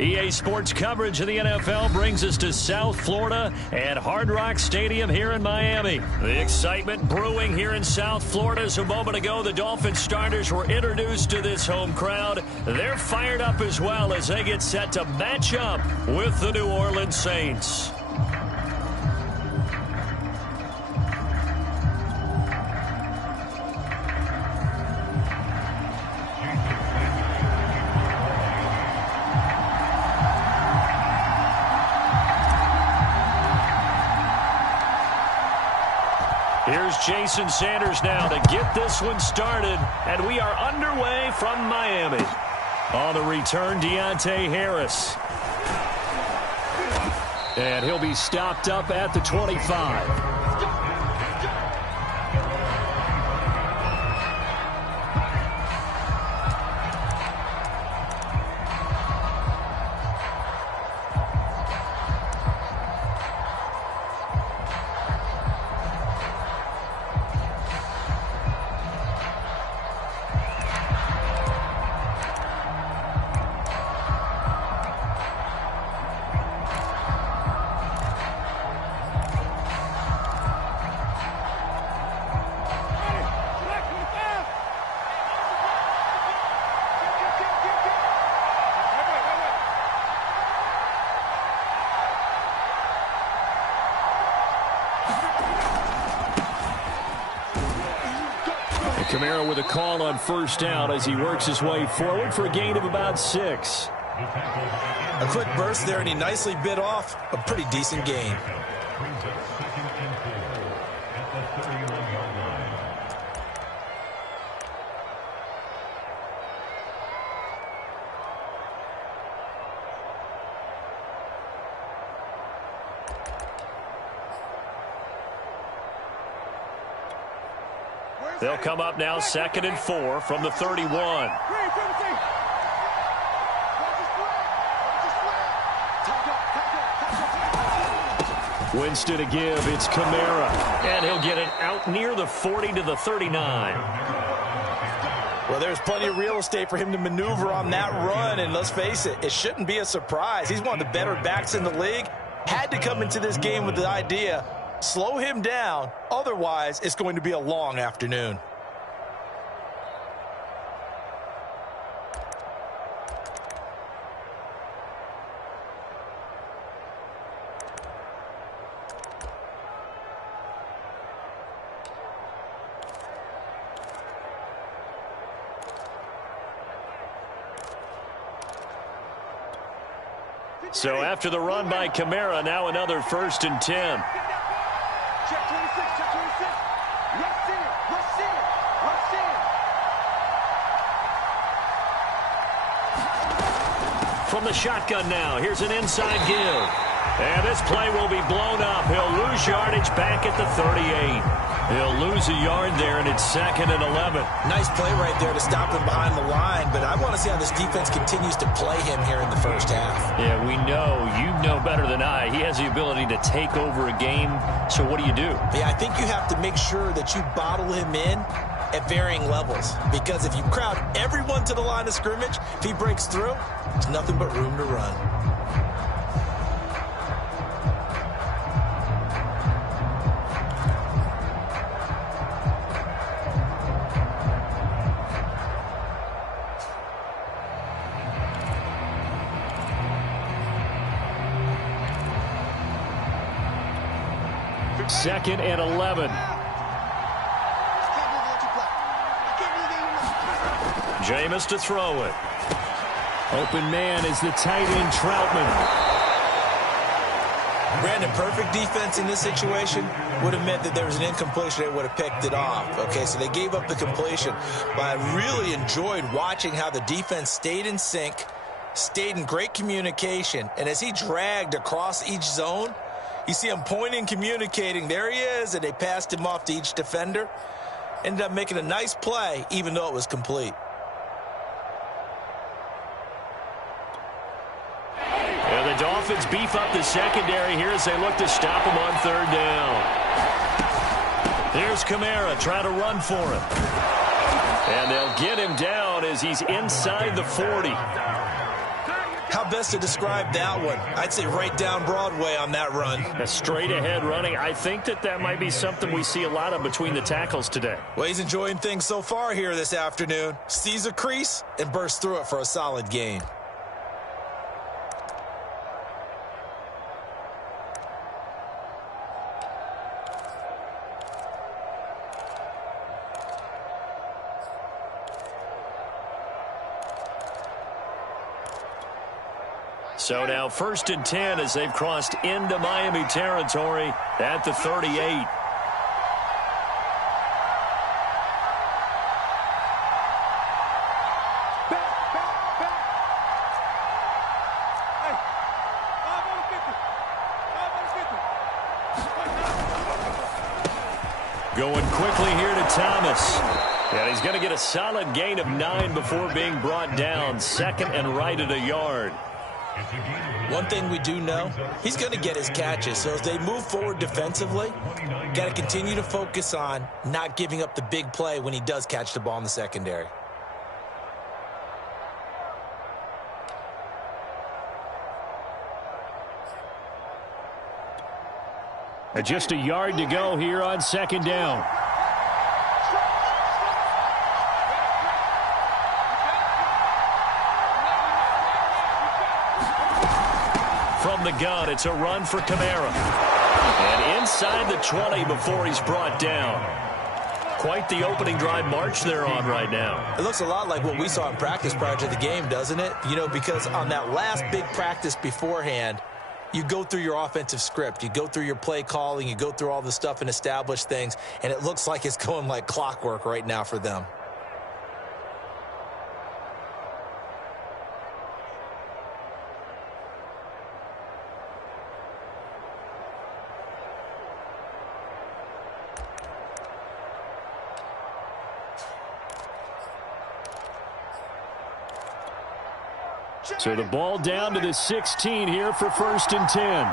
EA Sports coverage of the NFL brings us to South Florida at Hard Rock Stadium here in Miami. The excitement brewing here in South Florida as a moment ago the Dolphins starters were introduced to this home crowd. They're fired up as well as they get set to match up with the New Orleans Saints. Here's Jason Sanders now to get this one started, and we are underway from Miami. On the return, Deontay Harris. And he'll be stopped up at the 25. Kamara with a call on first down as he works his way forward for a gain of about 6. A quick burst there, and he nicely bit off a pretty decent gain. They'll come up now 2nd and 4 from the 31. Winston to give. It's Kamara. And he'll get it out near the 40 to the 39. Well, there's plenty of real estate for him to maneuver on that run. And let's face it, it shouldn't be a surprise. He's one of the better backs in the league. Had to come into this game with the idea, slow him down. Otherwise, it's going to be a long afternoon. So after the run by Kamara, now another 1st and 10. Check 26, check 26. Let's see it, let's see it, let's see it. From the shotgun now, here's an inside give. And this play will be blown up. He'll lose yardage back at the 38. He'll lose a yard there, and it's 2nd and 11. Nice play right there to stop him behind the line, but I want to see how this defense continues to play him here in the first half. Yeah, we know. You know better than I. He has the ability to take over a game, so what do you do? Yeah, I think you have to make sure that you bottle him in at varying levels, because if you crowd everyone to the line of scrimmage, if he breaks through, there's nothing but room to run. Second and 11. Jameis to throw it. Open man is the tight end Troutman. Brandon, perfect defense in this situation would have meant that there was an incompletion that would have picked it off. Okay, so they gave up the completion. But I really enjoyed watching how the defense stayed in sync, stayed in great communication, and as he dragged across each zone, you see him pointing, communicating. There he is, and they passed him off to each defender. Ended up making a nice play, even though it was complete. And the Dolphins beef up the secondary here as they look to stop him on 3rd down. Here's Kamara trying to run for him. And they'll get him down as he's inside the 40. How best to describe that one? I'd say right down Broadway on that run. A straight ahead running. I think that might be something we see a lot of between the tackles today. Well, he's enjoying things so far here this afternoon. Sees a crease and bursts through it for a solid gain. So now 1st and 10 as they've crossed into Miami territory at the 38. Going quickly here to Thomas. And he's going to get a solid gain of 9 before being brought down. 2nd and right at a yard. One thing we do know, he's going to get his catches. So as they move forward defensively, got to continue to focus on not giving up the big play when he does catch the ball in the secondary. Just a yard to go here on 2nd down. From the gun, it's a run for Kamara. And inside the 20 before he's brought down. Quite the opening drive march they're on right now. It looks a lot like what we saw in practice prior to the game, doesn't it? You know, because on that last big practice beforehand, you go through your offensive script. You go through your play calling. You go through all the stuff and establish things. And it looks like it's going like clockwork right now for them. So the ball down to the 16 here for 1st and 10.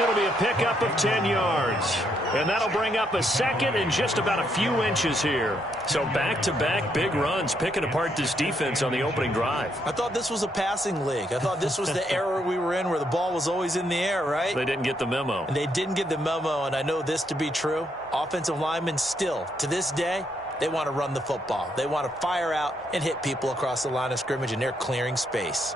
It'll be a pickup of 10 yards. And that'll bring up a 2nd and just about a few inches here. So back-to-back big runs picking apart this defense on the opening drive. I thought this was a passing league. I thought this was the era we were in where the ball was always in the air, right? They didn't get the memo. And they didn't get the memo, and I know this to be true. Offensive linemen still, to this day, they want to run the football. They want to fire out and hit people across the line of scrimmage, and they're clearing space.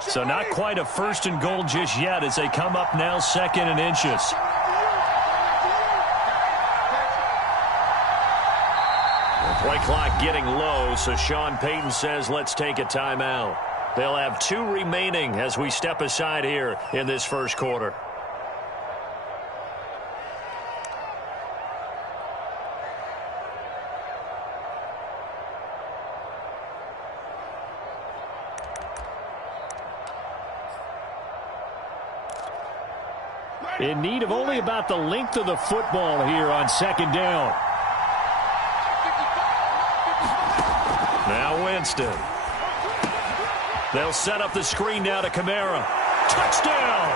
So not quite a 1st and goal just yet as they come up now 2nd and inches. The play clock getting low, so Sean Payton says let's take a timeout. They'll have 2 remaining as we step aside here in this 1st quarter. In need of only about the length of the football here on 2nd down. Now Winston. They'll set up the screen now to Kamara. Touchdown!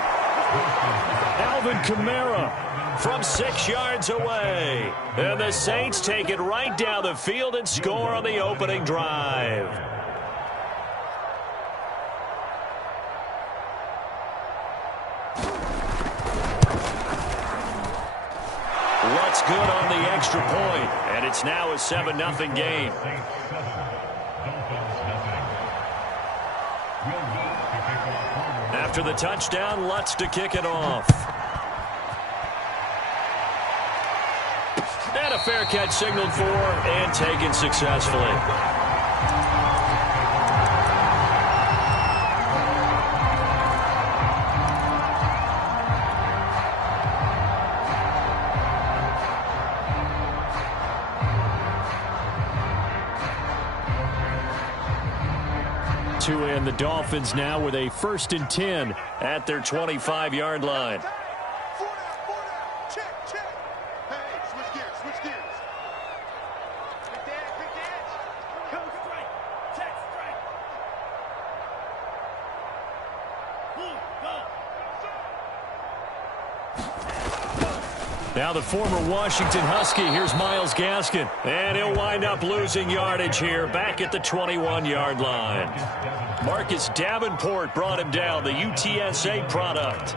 Alvin Kamara from 6 yards away. And the Saints take it right down the field and score on the opening drive. What's good on the extra point, and it's now a 7-0 game. After the touchdown, Lutz to kick it off. And a fair catch signaled for and taken successfully. And the Dolphins now with a 1st and 10 at their 25-yard line. Now the former Washington Husky, here's Myles Gaskin. And he'll wind up losing yardage here back at the 21-yard line. Marcus Davenport brought him down, the UTSA product.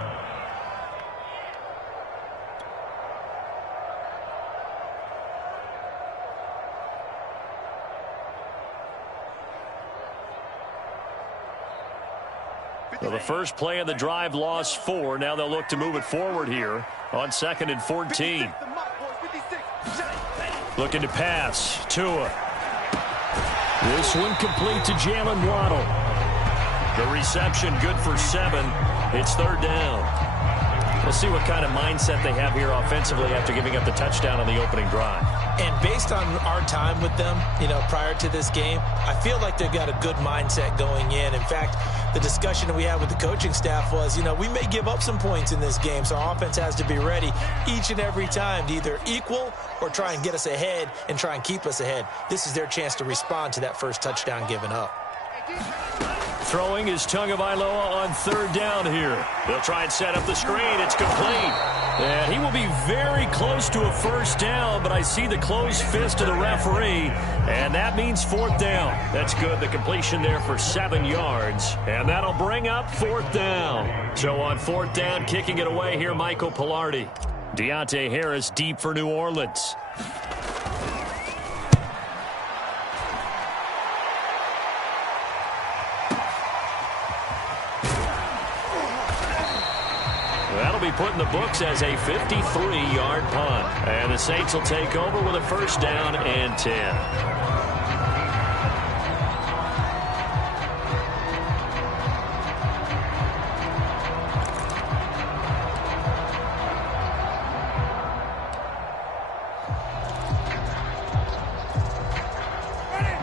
So the first play of the drive lost 4. Now they'll look to move it forward here on 2nd and 14. Looking to pass. Tua. This one complete to Jalen Waddle. The reception good for 7. It's 3rd down. We'll see what kind of mindset they have here offensively after giving up the touchdown on the opening drive. And based on our time with them, prior to this game, I feel like they've got a good mindset going in. In fact, the discussion that we had with the coaching staff was, we may give up some points in this game, so our offense has to be ready each and every time to either equal or try and get us ahead and try and keep us ahead. This is their chance to respond to that first touchdown given up. Throwing is Tagovailoa on 3rd down here. They'll try and set up the screen. It's complete. And he will be very close to a first down, but I see the closed fist of the referee, and that means 4th down. That's good. The completion there for 7 yards, and that'll bring up 4th down. So on 4th down, kicking it away here, Michael Pilardi. Deontay Harris deep for New Orleans. That'll be put in the books as a 53-yard punt. And the Saints will take over with a 1st down and 10.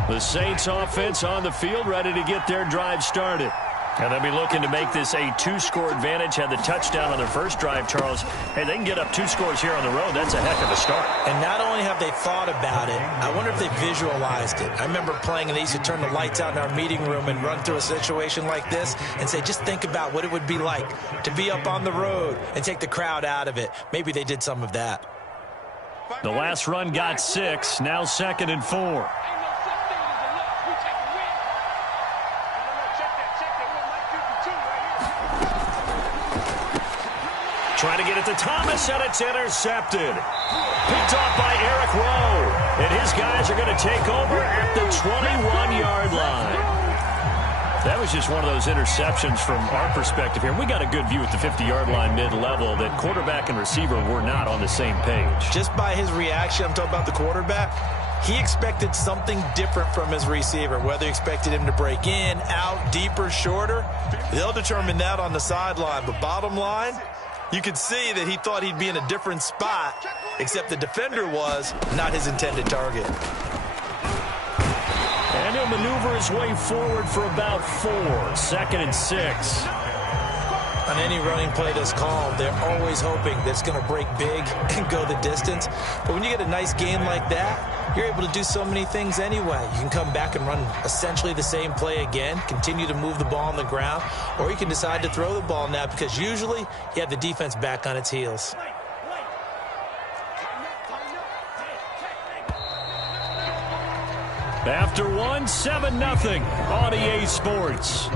The Saints offense on the field, ready to get their drive started. And they'll be looking to make this a 2-score advantage. Had the touchdown on their first drive, Charles. Hey, they can get up 2 scores here on the road. That's a heck of a start. And not only have they thought about it, I wonder if they visualized it. I remember playing, and they used to turn the lights out in our meeting room and run through a situation like this and say, just think about what it would be like to be up on the road and take the crowd out of it. Maybe they did some of that. The last run got 6. Now 2nd and 4. Trying to get it to Thomas, and it's intercepted. Picked off by Eric Rowe. And his guys are going to take over at the 21-yard line. That was just one of those interceptions from our perspective here. We got a good view at the 50-yard line mid-level that quarterback and receiver were not on the same page. Just by his reaction, I'm talking about the quarterback, he expected something different from his receiver. Whether he expected him to break in, out, deeper, shorter, they'll determine that on the sideline. But bottom line, you could see that he thought he'd be in a different spot, except the defender was not his intended target. And he'll maneuver his way forward for about 4. 2nd and 6. On any running play that's called, they're always hoping that it's going to break big and go the distance. But when you get a nice game like that, you're able to do so many things anyway. You can come back and run essentially the same play again, continue to move the ball on the ground, or you can decide to throw the ball now because usually you have the defense back on its heels. After 1, 7-0 on EA Sports.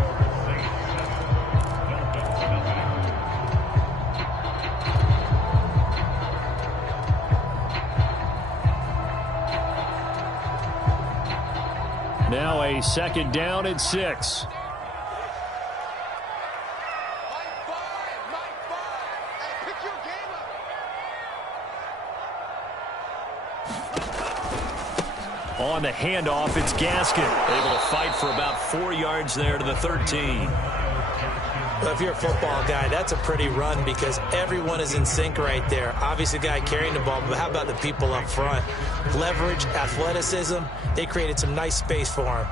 Now a 2nd down and 6. On the handoff, it's Gaskin. Able to fight for about 4 yards there to the 13. Well, if you're a football guy, that's a pretty run because everyone is in sync right there. Obviously, the guy carrying the ball, but how about the people up front? Leverage, athleticism, they created some nice space for him.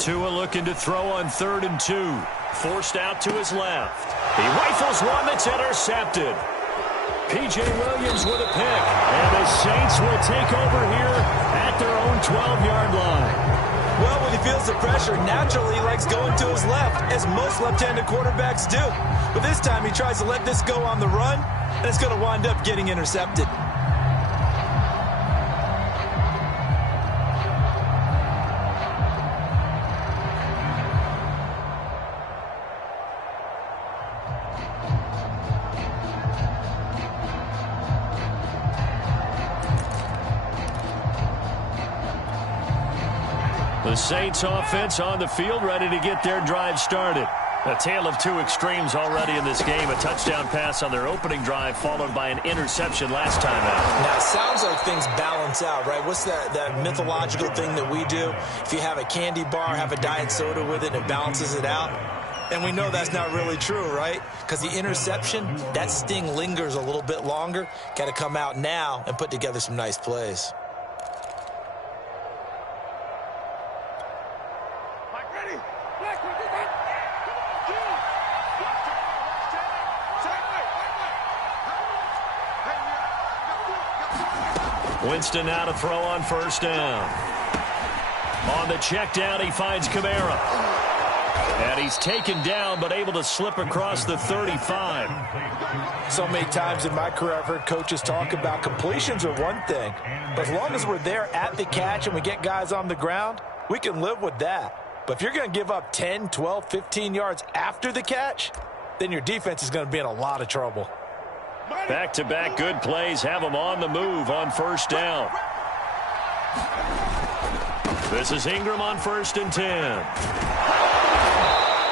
Tua looking to throw on 3rd and 2. Forced out to his left. He rifles one that's intercepted. P.J. Williams with a pick. And the Saints will take over here at their own 12-yard line. Well, when he feels the pressure, naturally he likes going to his left, as most left-handed quarterbacks do. But this time he tries to let this go on the run, and it's going to wind up getting intercepted. The Saints offense on the field, ready to get their drive started. A tale of two extremes already in this game. A touchdown pass on their opening drive, followed by an interception last time out. Now, it sounds like things balance out, right? What's that mythological thing that we do? If you have a candy bar, have a diet soda with it, and it balances it out. And we know that's not really true, right? Because the interception, that sting lingers a little bit longer. Got to come out now and put together some nice plays. Winston now to throw on first down. On the check down, he finds Kamara. And he's taken down, but able to slip across the 35. So many times in my career, I've heard coaches talk about completions are one thing. But as long as we're there at the catch and we get guys on the ground, we can live with that. But if you're going to give up 10, 12, 15 yards after the catch, then your defense is going to be in a lot of trouble. Back-to-back good plays have him on the move on first down. This is Ingram on 1st and 10.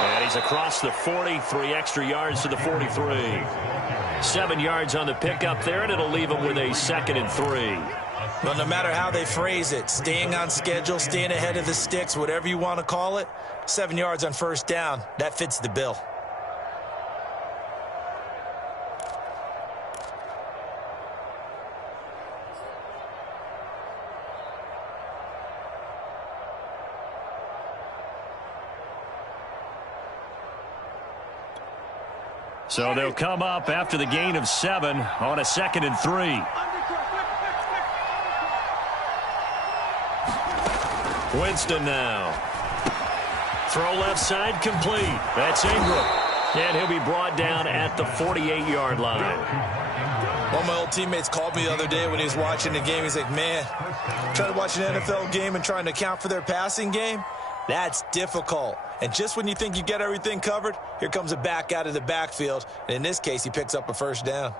And he's across the 40, 3 extra yards to the 43. 7 yards on the pickup there, and it'll leave him with a 2nd and 3. Well, no matter how they phrase it, staying on schedule, staying ahead of the sticks, whatever you want to call it, 7 yards on first down, that fits the bill. So they'll come up after the gain of 7 on a 2nd and 3. Winston now. Throw left side complete. That's Ingram. And he'll be brought down at the 48-yard line. One of my old teammates called me the other day when he was watching the game. He's like, man, trying to watch an NFL game and trying to account for their passing game, that's difficult. And just when you think you get everything covered, here comes a back out of the backfield. And in this case, he picks up a first down.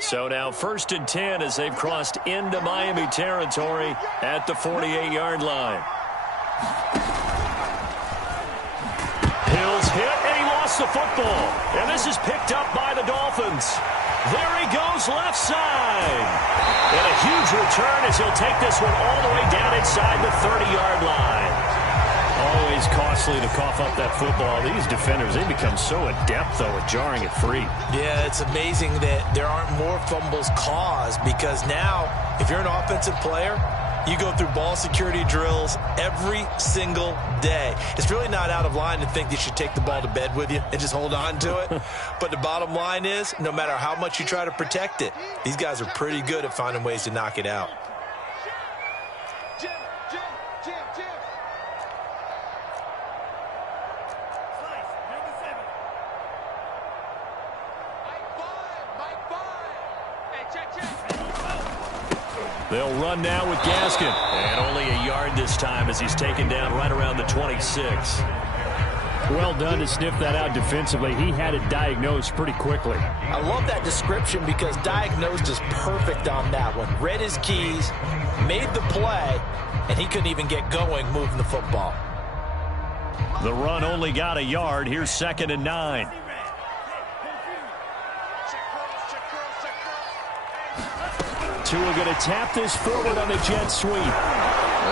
So now 1st and 10 as they've crossed into Miami territory at the 48-yard line. Hill's hit, and he lost the football. And this is picked up by the Dolphins. There he goes left side. And a huge return as he'll take this one all the way down inside the 30-yard line. Always costly to cough up that football. These defenders, they become so adept, though, at jarring it free. Yeah, it's amazing that there aren't more fumbles caused, because now, if you're an offensive player, you go through ball security drills every single day. It's really not out of line to think you should take the ball to bed with you and just hold on to it. But the bottom line is, no matter how much you try to protect it, these guys are pretty good at finding ways to knock it out. They'll run now with Gaskin. And only a yard this time as he's taken down right around the 26. Well done to sniff that out defensively. He had it diagnosed pretty quickly. I love that description because diagnosed is perfect on that one. Read his keys, made the play, and he couldn't even get going moving the football. The run only got a yard. Here's 2nd and 9. Tua going to tap this forward on the jet sweep.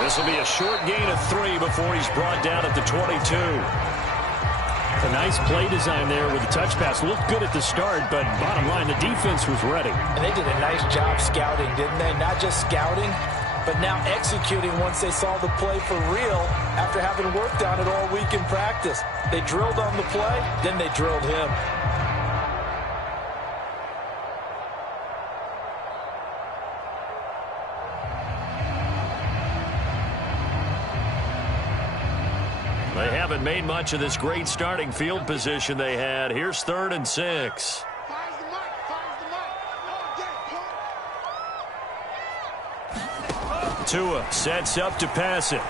This will be a short gain of 3 before he's brought down at the 22. A nice play design there with the touch pass. Looked good at the start, but bottom line, the defense was ready. And they did a nice job scouting, didn't they? Not just scouting, but now executing once they saw the play for real after having worked on it all week in practice. They drilled on the play, then they drilled him. They haven't made much of this great starting field position they had. Here's 3rd and 6. Tua sets up to pass it.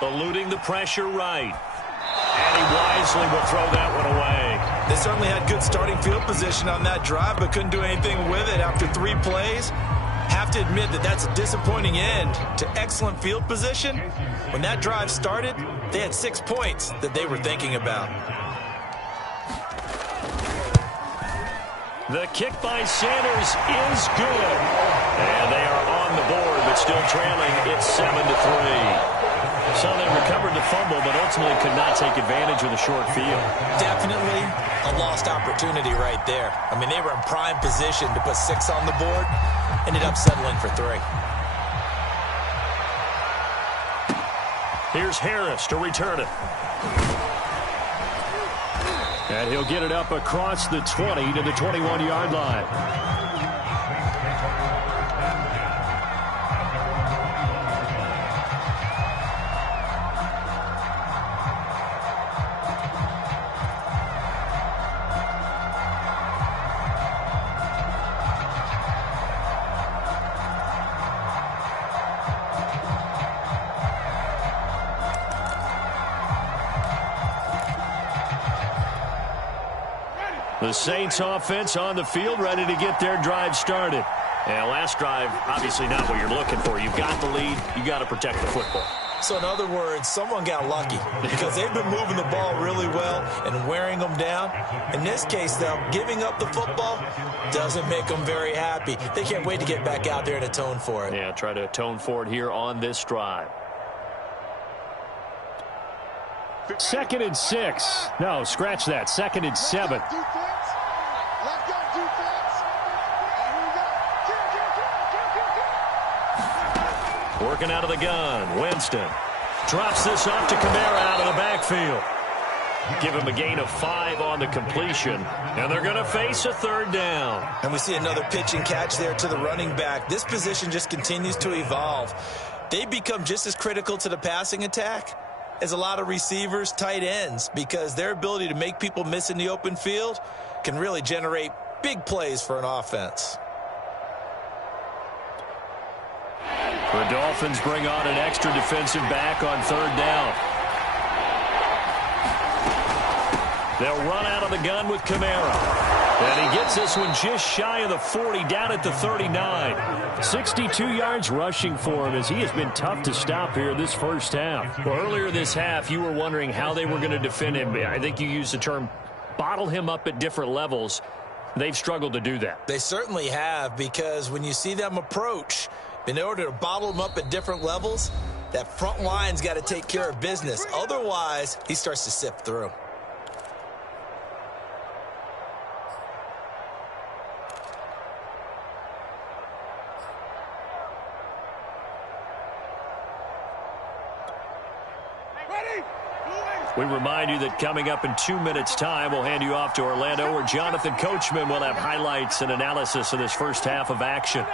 Eluding the pressure right. And he wisely will throw that one away. They certainly had good starting field position on that drive, but couldn't do anything with it after 3 plays. Have to admit that that's a disappointing end to excellent field position. When that drive started, they had 6 points that they were thinking about. The kick by Sanders is good. And they are on the board, but still trailing. It's 7-3. So they recovered the fumble, but ultimately could not take advantage of the short field. Definitely a lost opportunity right there. I mean, they were in prime position to put 6 on the board. Ended up settling for 3. Here's Harris to return it. And he'll get it up across the 20 to the 21-yard line. The Saints offense on the field, ready to get their drive started. And last drive, obviously not what you're looking for. You've got the lead. You got to protect the football. So in other words, someone got lucky because they've been moving the ball really well and wearing them down. In this case, though, giving up the football doesn't make them very happy. They can't wait to get back out there and atone for it. Yeah, try to atone for it here on this drive. 2nd and 6. No, scratch that. 2nd and 7. Working out of the gun. Winston drops this off to Kamara out of the backfield. Give him a gain of 5 on the completion. And they're going to face a 3rd down. And we see another pitch and catch there to the running back. This position just continues to evolve. They become just as critical to the passing attack as a lot of receivers, tight ends, because their ability to make people miss in the open field can really generate big plays for an offense. The Dolphins bring on an extra defensive back on 3rd down. They'll run out of the gun with Kamara. And he gets this one just shy of the 40, down at the 39. 62 yards rushing for him as he has been tough to stop here this first half. Well, earlier this half, you were wondering how they were going to defend him. I think you used the term bottle him up at different levels. They've struggled to do that. They certainly have, because when you see them approach, in order to bottle him up at different levels, that front line's got to take care of business. Otherwise, he starts to sift through. We remind you that coming up in 2 minutes' time, we'll hand you off to Orlando, where Jonathan Coachman will have highlights and analysis of this first half of action.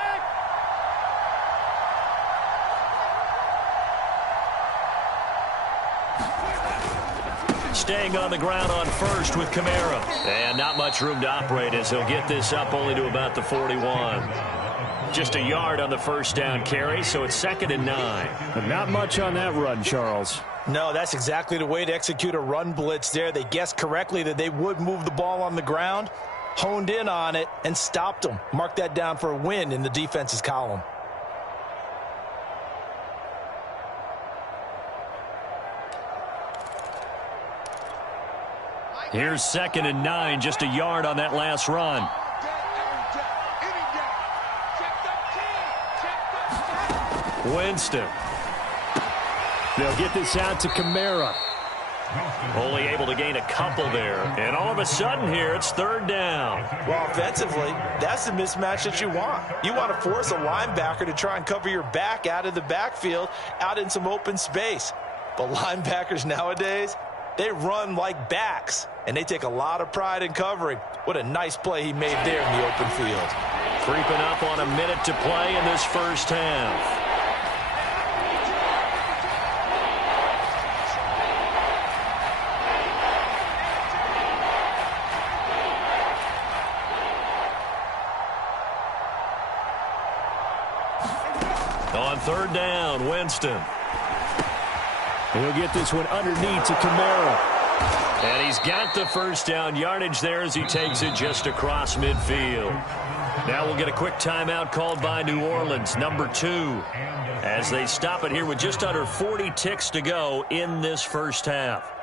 Staying on the ground on first with Kamara. And not much room to operate as he'll get this up only to about the 41. Just a yard on the first down carry, so it's 2nd and 9. But not much on that run, Charles. No, that's exactly the way to execute a run blitz there. They guessed correctly that they would move the ball on the ground, honed in on it, and stopped them. Mark that down for a win in the defense's column. Here's 2nd and 9, just a yard on that last run. Winston. They'll get this out to Kamara. Only able to gain a couple there. And all of a sudden here, it's third down. Well, offensively, that's the mismatch that you want. You want to force a linebacker to try and cover your back out of the backfield, out in some open space. But linebackers nowadays, they run like backs, and they take a lot of pride in covering. What a nice play he made there in the open field. Creeping up on a minute to play in this first half. On third down, Winston. He'll get this one underneath to Kamara. And he's got the first down yardage there as he takes it just across midfield. Now we'll get a quick timeout called by New Orleans, number 2, as they stop it here with just under 40 ticks to go in this first half.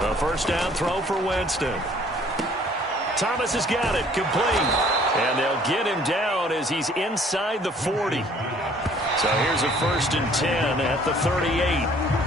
A first down throw for Winston. Thomas has got it, complete. And they'll get him down as he's inside the 40. So here's a 1st and 10 at the 38.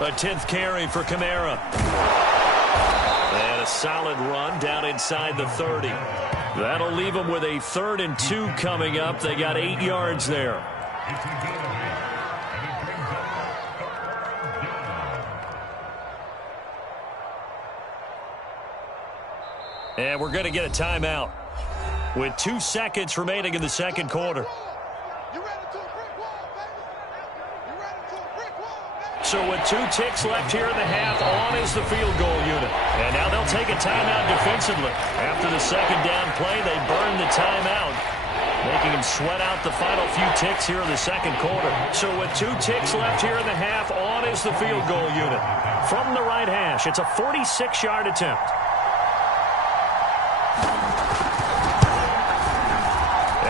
A 10th carry for Kamara. And a solid run down inside the 30. That'll leave them with a 3rd and 2 coming up. They got 8 yards there. And we're going to get a timeout with 2 seconds remaining in the second quarter. So with 2 ticks left here in the half, on is the field goal unit. And now they'll take a timeout defensively. After the second down play, they burn the timeout, making them sweat out the final few ticks here in the second quarter. So with 2 ticks left here in the half, on is the field goal unit. From the right hash, it's a 46-yard attempt.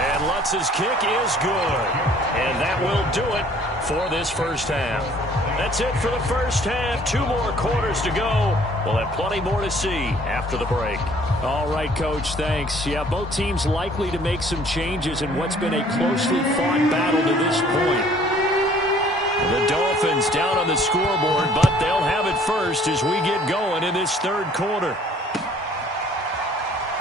And Lutz's kick is good. And that will do it for this first half. That's it for the first half. 2 more quarters to go. We'll have plenty more to see after the break. All right, Coach, thanks. Yeah, both teams likely to make some changes in what's been a closely fought battle to this point. The Dolphins down on the scoreboard, but they'll have it first as we get going in this third quarter.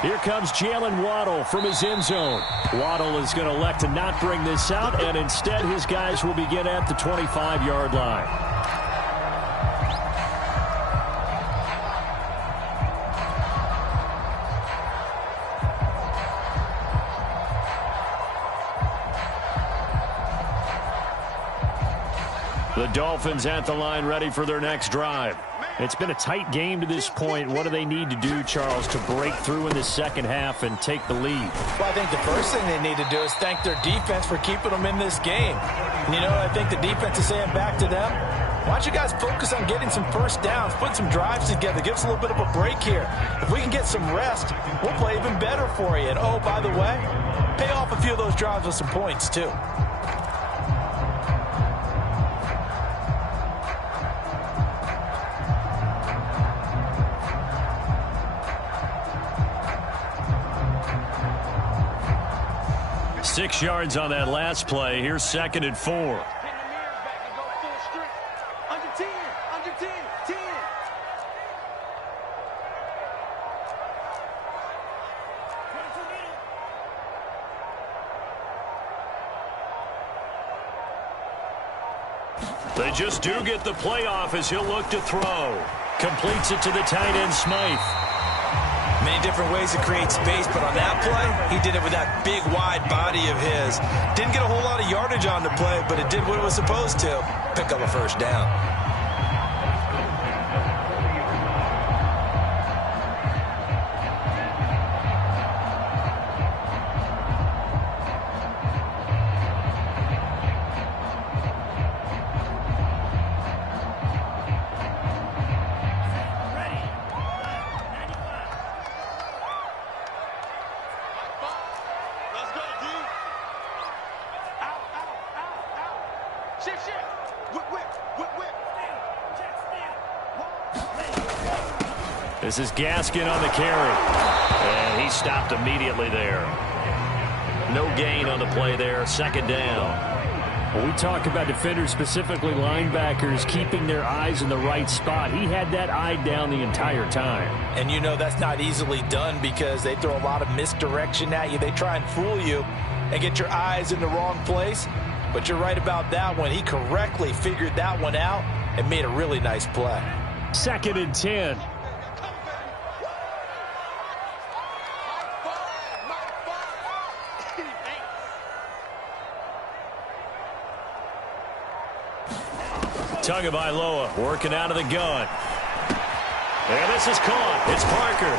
Here comes Jalen Waddle from his end zone. Waddle is going to elect to not bring this out, and instead his guys will begin at the 25-yard line. The Dolphins at the line ready for their next drive. It's been a tight game to this point. What do they need to do, Charles, to break through in the second half and take the lead? Well, I think the first thing they need to do is thank their defense for keeping them in this game. And you know what I think the defense is saying back to them? Why don't you guys focus on getting some first downs, put some drives together, give us a little bit of a break here. If we can get some rest, we'll play even better for you. And, oh, by the way, pay off a few of those drives with some points, too. 6 yards on that last play. Here's 2nd and 4. Pin the mirrors back and go full strength. Under 10, under 10, 10. They just do get the playoff as he'll look to throw. Completes it to the tight end, Smythe. Many different ways to create space, but on that play, he did it with that big, wide body of his. Didn't get a whole lot of yardage on the play, but it did what it was supposed to. Pick up a first down. This is Gaskin on the carry. And he stopped immediately there. No gain on the play there. 2nd down. When we talk about defenders, specifically linebackers, keeping their eyes in the right spot, he had that eye down the entire time. And you know that's not easily done because they throw a lot of misdirection at you. They try and fool you and get your eyes in the wrong place. But you're right about that one. He correctly figured that one out and made a really nice play. 2nd and 10. Tagovailoa working out of the gun. And this is caught. It's Parker.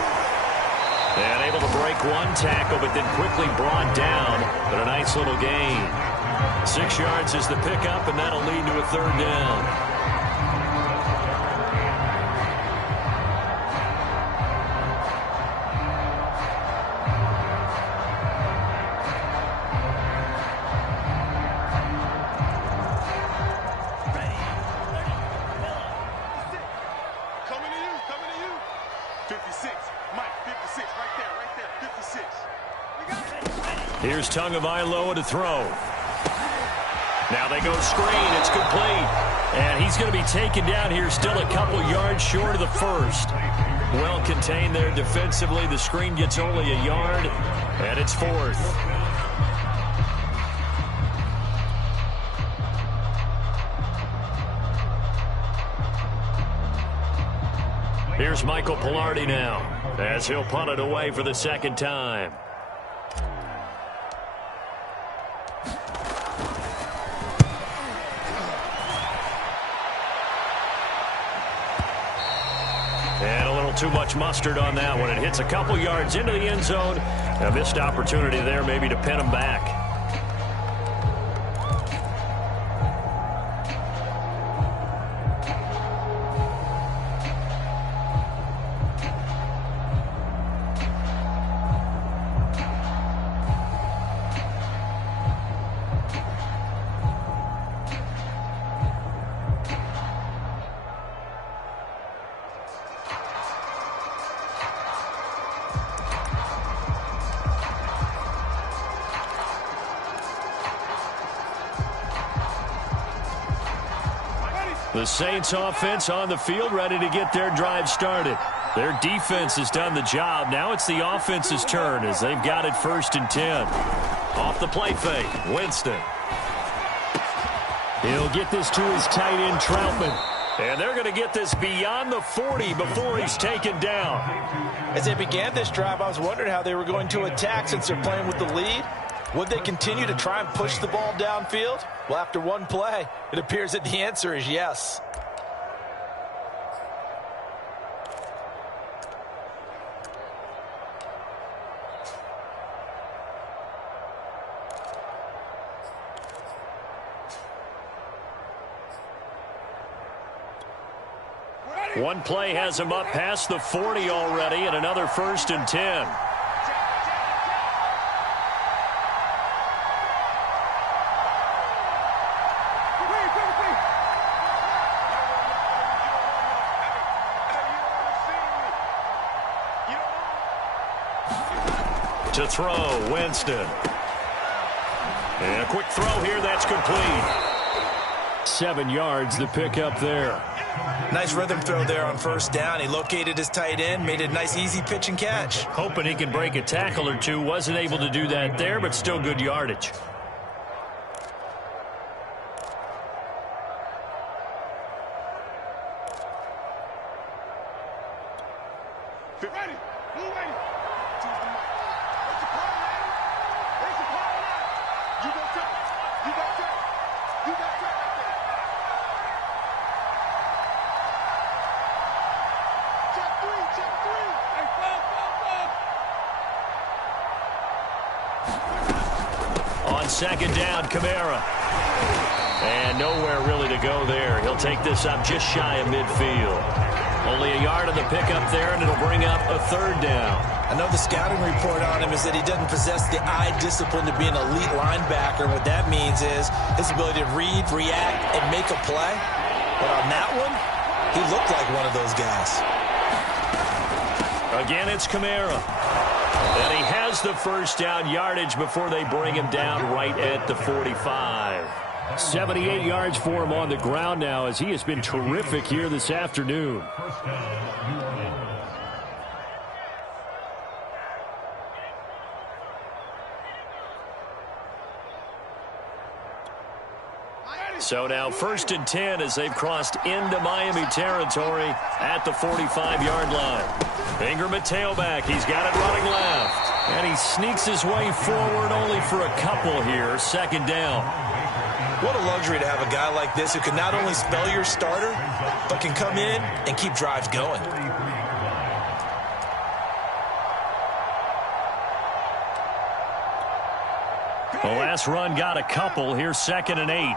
And able to break one tackle, but then quickly brought down. But a nice little gain. 6 yards is the pickup, and that'll lead to a 3rd down. Here's Tagovailoa to throw. Now they go screen. It's complete. And he's going to be taken down here, still a couple yards short of the first. Well contained there defensively. The screen gets only a yard, and it's 4th. Here's Michael Pilardi now, as he'll punt it away for the 2nd time. And a little too much mustard on that one. It hits a couple yards into the end zone. A missed opportunity there maybe to pin him back. The Saints offense on the field, ready to get their drive started. Their defense has done the job. Now it's the offense's turn as they've got it 1st and 10. Off the play fake, Winston. He'll get this to his tight end, Troutman. And they're going to get this beyond the 40 before he's taken down. As they began this drive, I was wondering how they were going to attack since they're playing with the lead. Would they continue to try and push the ball downfield? Well, after one play, it appears that the answer is yes. One play has him up past the 40 already, and another 1st and 10. To throw, Winston. And a quick throw here, that's complete. 7 yards, the pickup there. Nice rhythm throw there on first down. He located his tight end, made a nice easy pitch and catch. Hoping he can break a tackle or two. Wasn't able to do that there, but still good yardage. On second down, Kamara. And nowhere really to go there. He'll take this up just shy of midfield. Only a yard of the pickup there, and it'll bring up a third down. I know the scouting report on him is that he doesn't possess the eye discipline to be an elite linebacker. What that means is his ability to read, react, and make a play. But on that one, he looked like one of those guys. Again, it's Kamara. And he has the first down yardage before they bring him down right at the 45. 78 yards for him on the ground now as he has been terrific here this afternoon. So now 1st and 10 as they've crossed into Miami territory at the 45-yard line. Ingram at tailback. He's got it running left. And he sneaks his way forward only for a couple here. Second down. What a luxury to have a guy like this who can not only spell your starter, but can come in and keep drives going. The last run got a couple. Here's 2nd and 8.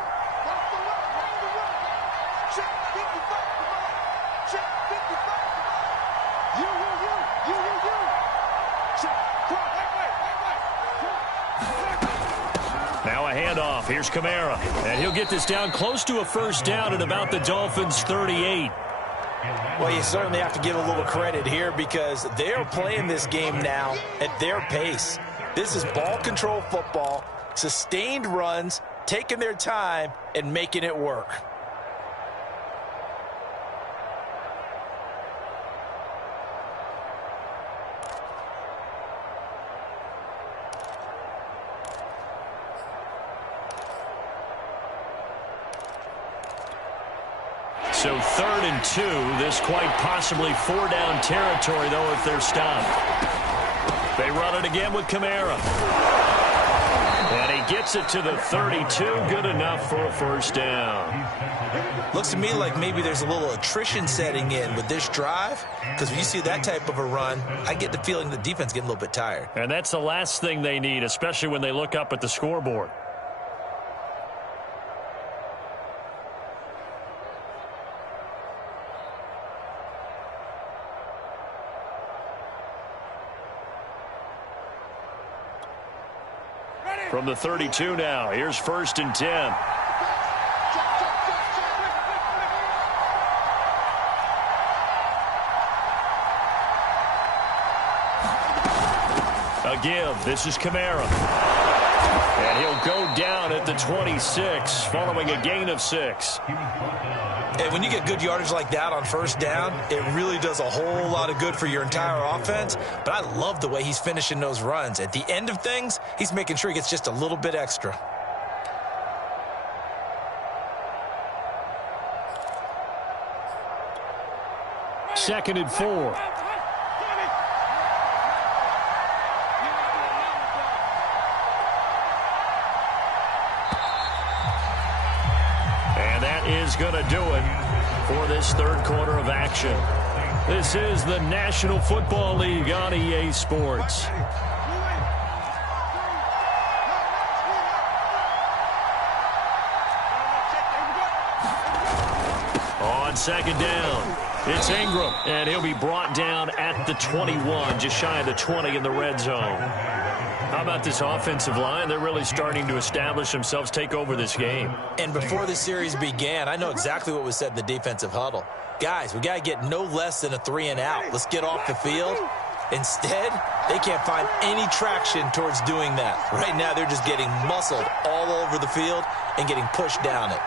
Here's Kamara, and he'll get this down close to a first down at about the Dolphins' 38. Well, you certainly have to give a little credit here because they are playing this game now at their pace. This is ball control football, sustained runs, taking their time, and making it work. So 3rd and 2. This quite possibly 4-down territory, though, if they're stopped. They run it again with Kamara. And he gets it to the 32. Good enough for a first down. Looks to me like maybe there's a little attrition setting in with this drive. Because when you see that type of a run, I get the feeling the defense getting a little bit tired. And that's the last thing they need, especially when they look up at the scoreboard. From the 32 now, here's 1st and 10. A give. This is Kamara. And he'll go down at the 26, following a gain of 6. And when you get good yardage like that on first down, it really does a whole lot of good for your entire offense. But I love the way he's finishing those runs. At the end of things, he's making sure he gets just a little bit extra. Second and 4. Is going to do it for this third quarter of action. This is the National Football League on EA Sports. On second down, it's Ingram, and he'll be brought down at the 21, just shy of the 20 in the red zone. How about this offensive line? They're really starting to establish themselves, take over this game. And before the series began, I know exactly what was said in the defensive huddle. Guys, we got to get no less than a 3 and out. Let's get off the field Instead, they can't find any traction towards doing that. Right now, they're just getting muscled all over the field and getting pushed down it.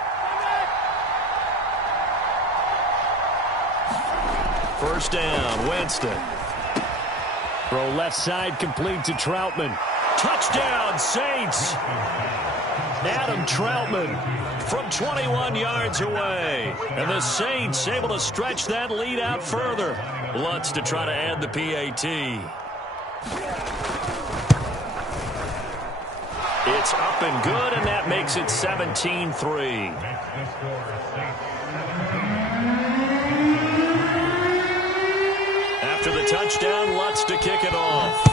First down, Winston. Throw left side, complete to Troutman. Touchdown, Saints! Adam Troutman from 21 yards away. And the Saints able to stretch that lead out further. Lutz to try to add the PAT. It's up and good, and that makes it 17-3. After the touchdown, Lutz to kick it off.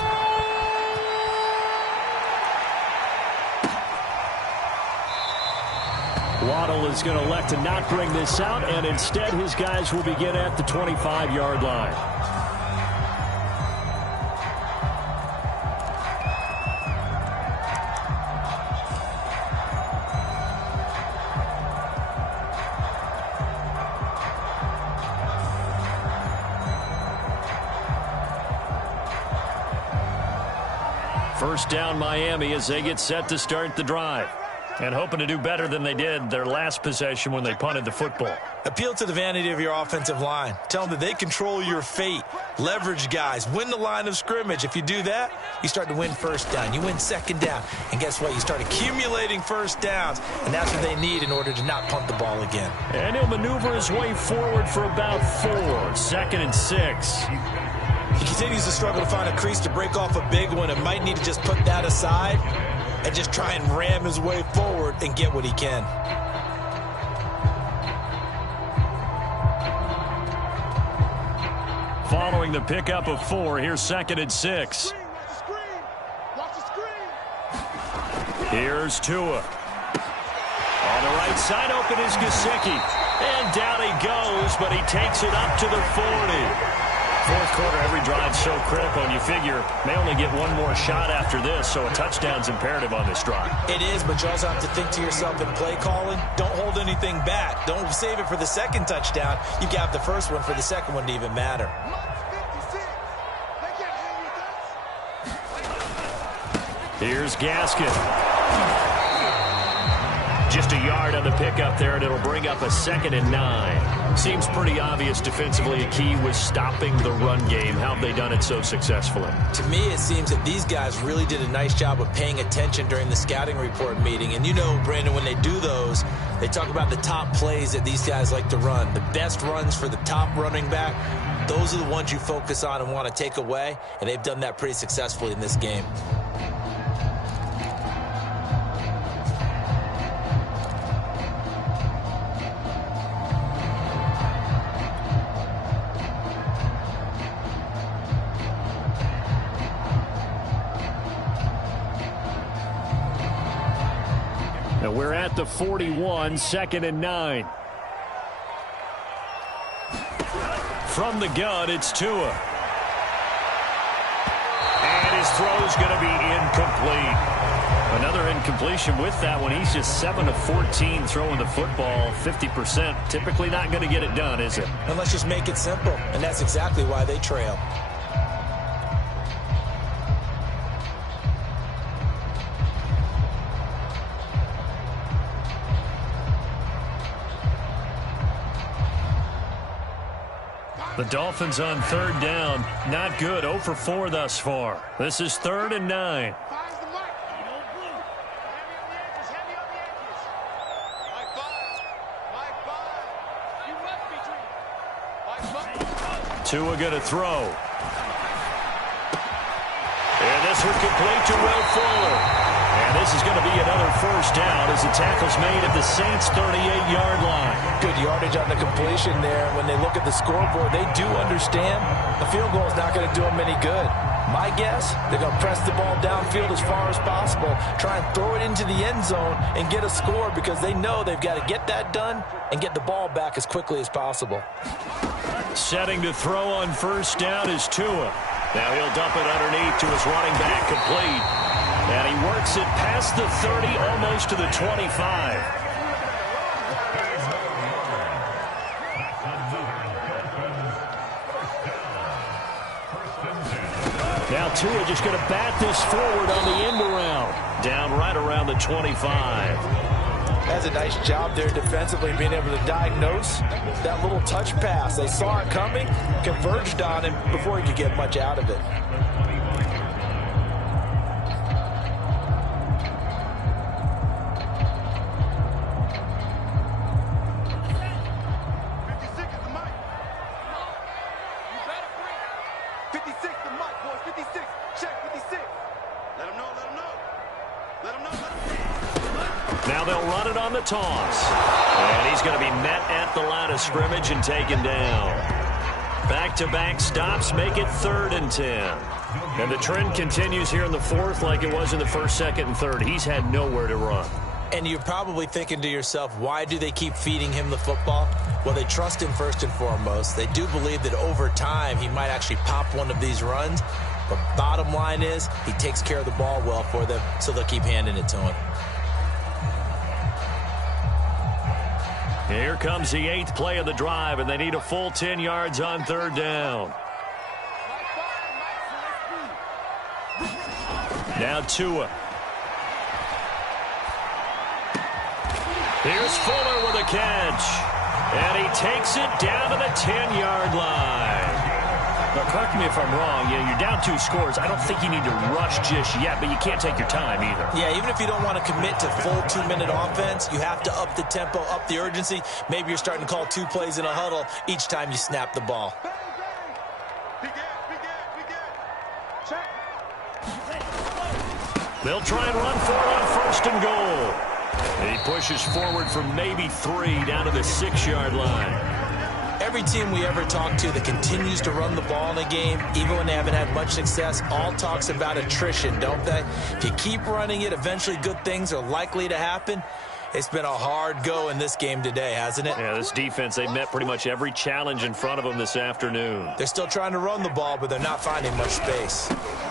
Waddle is going to elect to not bring this out, and instead his guys will begin at the 25-yard line. First down, Miami, as they get set to start the drive. And hoping to do better than they did their last possession when they punted the football. Appeal to the vanity of your offensive line. Tell them that they control your fate. Leverage guys. Win the line of scrimmage. If you do that, you start to win first down. You win second down. And guess what? You start accumulating first downs. And that's what they need in order to not punt the ball again. And he'll maneuver his way forward for about 4. 2nd and 6. He continues to struggle to find a crease to break off a big one and might need to just put that aside and just try and ram his way forward and get what he can. Following the pickup of 4, here's 2nd and 6. Here's Tua. On the right side, open is Gesicki. And down he goes, but he takes it up to the 40. Fourth quarter, every drive so critical, and you figure may only get one more shot after this, so a touchdown's imperative on this drive. It is, but you also have to think to yourself in play calling, don't hold anything back. Don't save it for the second touchdown. You got the first one for the second one to even matter. Here's Gaskin. Just a yard on the pickup there, and it'll bring up a 2nd and 9. Seems pretty obvious defensively a key was stopping the run game. How have they done it so successfully? To me, it seems that these guys really did a nice job of paying attention during the scouting report meeting. And you know, Brandon, when they do those, they talk about the top plays that these guys like to run. The best runs for the top running back, those are the ones you focus on and want to take away. And they've done that pretty successfully in this game. We're at the 41, 2nd and 9. From the gun, it's Tua. And his throw's going to be incomplete. Another incompletion with that one. He's just 7 of 14 throwing the football, 50%. Typically not going to get it done, is it? And let's just make it simple. And that's exactly why they trail. The Dolphins on 3rd down. Not good. 0 for 4 thus far. This is 3rd and 9. Tua going to throw. And this one complete to Will Fuller. And this is going to be another first down as the tackle's made at the Saints' 38-yard line. Good yardage on the completion there. When they look at the scoreboard, they do understand a field goal is not going to do them any good. My guess, they're going to press the ball downfield as far as possible, try and throw it into the end zone and get a score because they know they've got to get that done and get the ball back as quickly as possible. Setting to throw on first down is Tua. Now he'll dump it underneath to his running back, complete. And he works it past the 30, almost to the 25. Now Tua just going to bat this forward on the end around. Down right around the 25. Has a nice job there defensively, being able to diagnose that little touch pass. They saw it coming, converged on him before he could get much out of it. Now they'll run it on the toss. And he's going to be met at the line of scrimmage and taken down. Back-to-back stops make it 3rd and 10. And the trend continues here in the 4th like it was in the 1st, 2nd, and 3rd. He's had nowhere to run. And you're probably thinking to yourself, why do they keep feeding him the football? Well, they trust him first and foremost. They do believe that over time he might actually pop one of these runs. But bottom line is he takes care of the ball well for them, so they'll keep handing it to him. Here comes the 8th play of the drive, and they need a full 10 yards on 3rd down. Now Tua. Here's Fuller with a catch. And he takes it down to the 10-yard line. Now, correct me if I'm wrong. You're down 2 scores. I don't think you need to rush just yet, but you can't take your time either. Yeah, even if you don't want to commit to full 2-minute offense, you have to up the tempo, up the urgency. Maybe you're starting to call 2 plays in a huddle each time you snap the ball. They'll try and run for it on 1st and goal. And he pushes forward for maybe 3 down to the 6-yard line. Every team we ever talk to that continues to run the ball in a game, even when they haven't had much success, all talks about attrition, don't they? If you keep running it, eventually good things are likely to happen. It's been a hard go in this game today, hasn't it? Yeah, this defense, they've met pretty much every challenge in front of them this afternoon. They're still trying to run the ball, but they're not finding much space.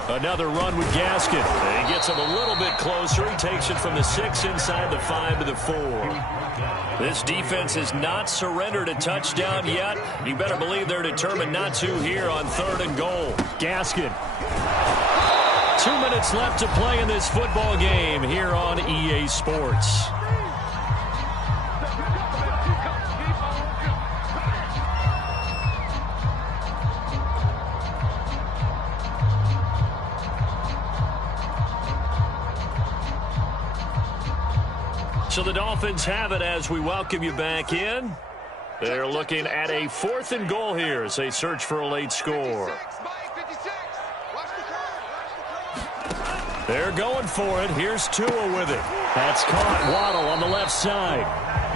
Another run with Gaskin. He gets him a little bit closer. He takes it from the 6 inside the 5 to the 4. This defense has not surrendered a touchdown yet. You better believe they're determined not to here on 3rd and goal. Gaskin. 2 minutes left to play in this football game here on EA Sports. So the Dolphins have it as we welcome you back in. They're looking at a 4th and goal here as they search for a late score. They're going for it. Here's Tua with it. That's caught. Waddle on the left side.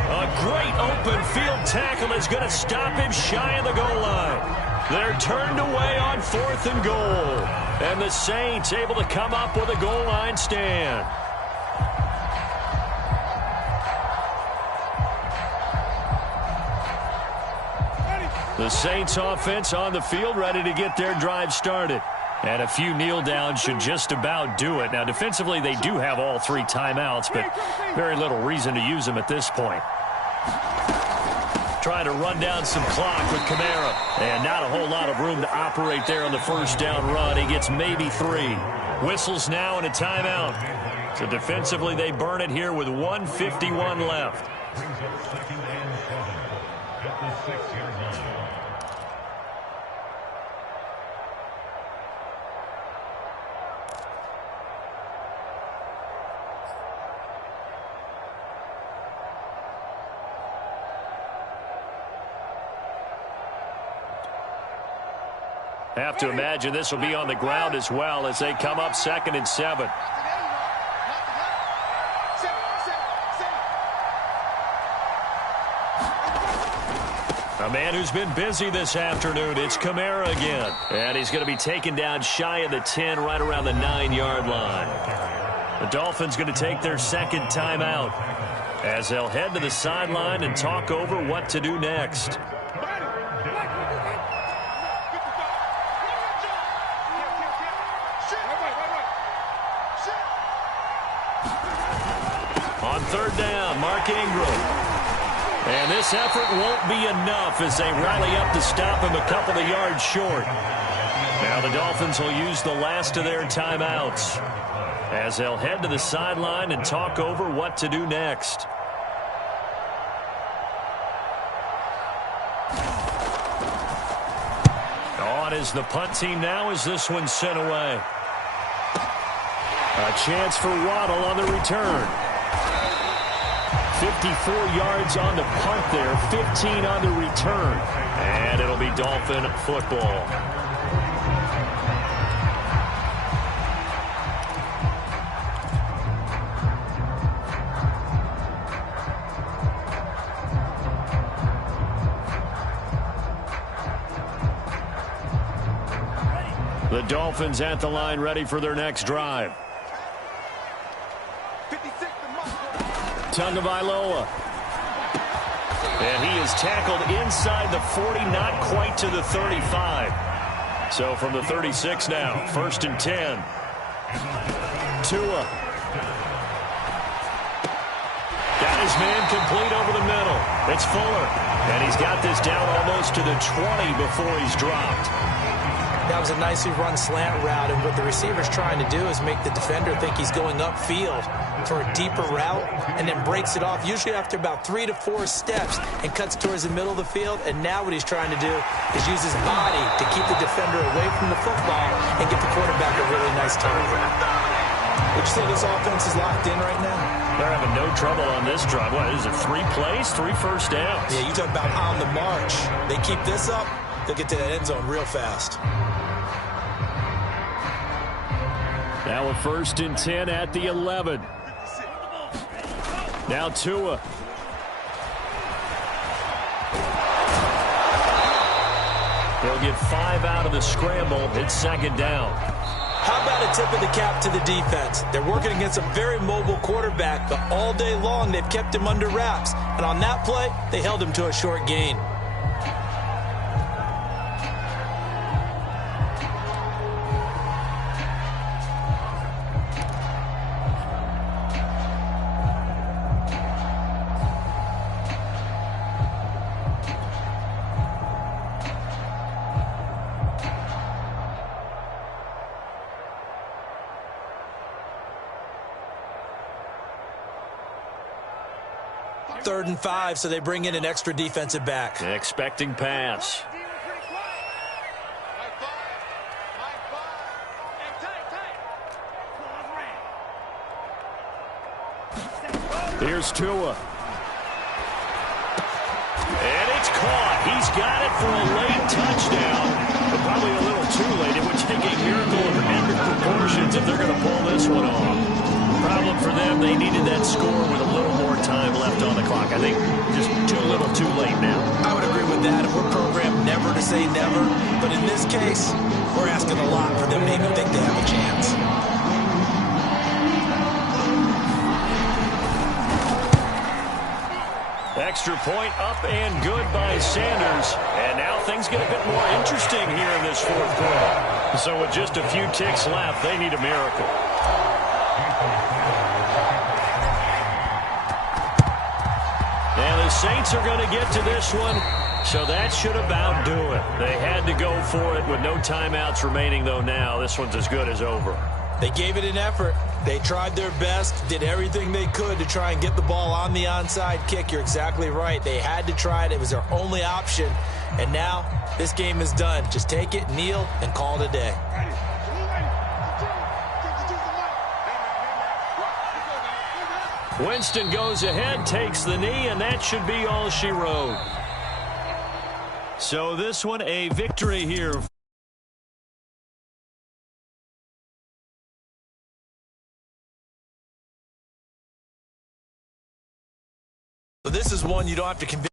A great open field tackle is going to stop him shy of the goal line. They're turned away on 4th and goal. And the Saints able to come up with a goal line stand. The Saints offense on the field ready to get their drive started. And a few kneel downs should just about do it. Now, defensively, they do have all 3 timeouts, but very little reason to use them at this point. Trying to run down some clock with Kamara. And not a whole lot of room to operate there on the 1st down run. He gets maybe 3. Whistles now and a timeout. So defensively, they burn it here with 1:51 left. Have to imagine this will be on the ground as well as they come up 2nd and 7. A man who's been busy this afternoon, it's Kamara again. And he's going to be taken down shy of the 10, right around the 9-yard line. The Dolphins going to take their 2nd timeout as they'll head to the sideline and talk over what to do next. On 3rd down, Mark Ingram. And this effort won't be enough as they rally up to stop him a couple of yards short. Now the Dolphins will use the last of their timeouts as they'll head to the sideline and talk over what to do next. On is the punt team now as this one's sent away. A chance for Waddle on the return. 54 yards on the punt there, 15 on the return. And it'll be Dolphin football. The Dolphins at the line ready for their next drive. Tagovailoa. And he is tackled inside the 40, not quite to the 35. So from the 36 now, 1st and 10. Tua. Got his man complete over the middle. It's Fuller. And he's got this down almost to the 20 before he's dropped. That was a nicely run slant route, and what the receiver's trying to do is make the defender think he's going upfield for a deeper route, and then breaks it off, usually after about 3 to 4 steps, and cuts towards the middle of the field. And now what he's trying to do is use his body to keep the defender away from the football and get the quarterback a really nice target. Would you say this offense is locked in right now? They're having no trouble on this drive. What is it, 3 plays, 3 first downs? Yeah, you talk about on the march. They keep this up, they'll get to that end zone real fast. Now a 1st and 10 at the 11. Now Tua. He'll get 5 out of the scramble. It's 2nd down. How about a tip of the cap to the defense? They're working against a very mobile quarterback, but all day long they've kept him under wraps. And on that play, they held him to a short gain. Third and 5, so they bring in an extra defensive back. Expecting pass. Here's Tua. And it's caught. He's got it for a late touchdown, but probably a little too late. It would take a miracle of epic proportions if they're going to pull this one off. Problem for them, they needed that score with a little more time left on the clock. I think just too little too late now. I would agree with that. We're programmed never to say never, but in this case, we're asking a lot for them to even think they have a chance. Extra point up and good by Sanders. And now things get a bit more interesting here in this 4th quarter. So with just a few ticks left, they need a miracle. And the Saints are going to get to this one, so that should about do it. They had to go for it with no timeouts remaining, though now. This one's as good as over. They gave it an effort. They tried their best, did everything they could to try and get the ball on the onside kick. You're exactly right. They had to try it. It was their only option. And now this game is done. Just take it, kneel, and call it a day. Winston goes ahead, takes the knee, and that should be all she wrote. So this one, a victory here. So this is one you don't have to convince.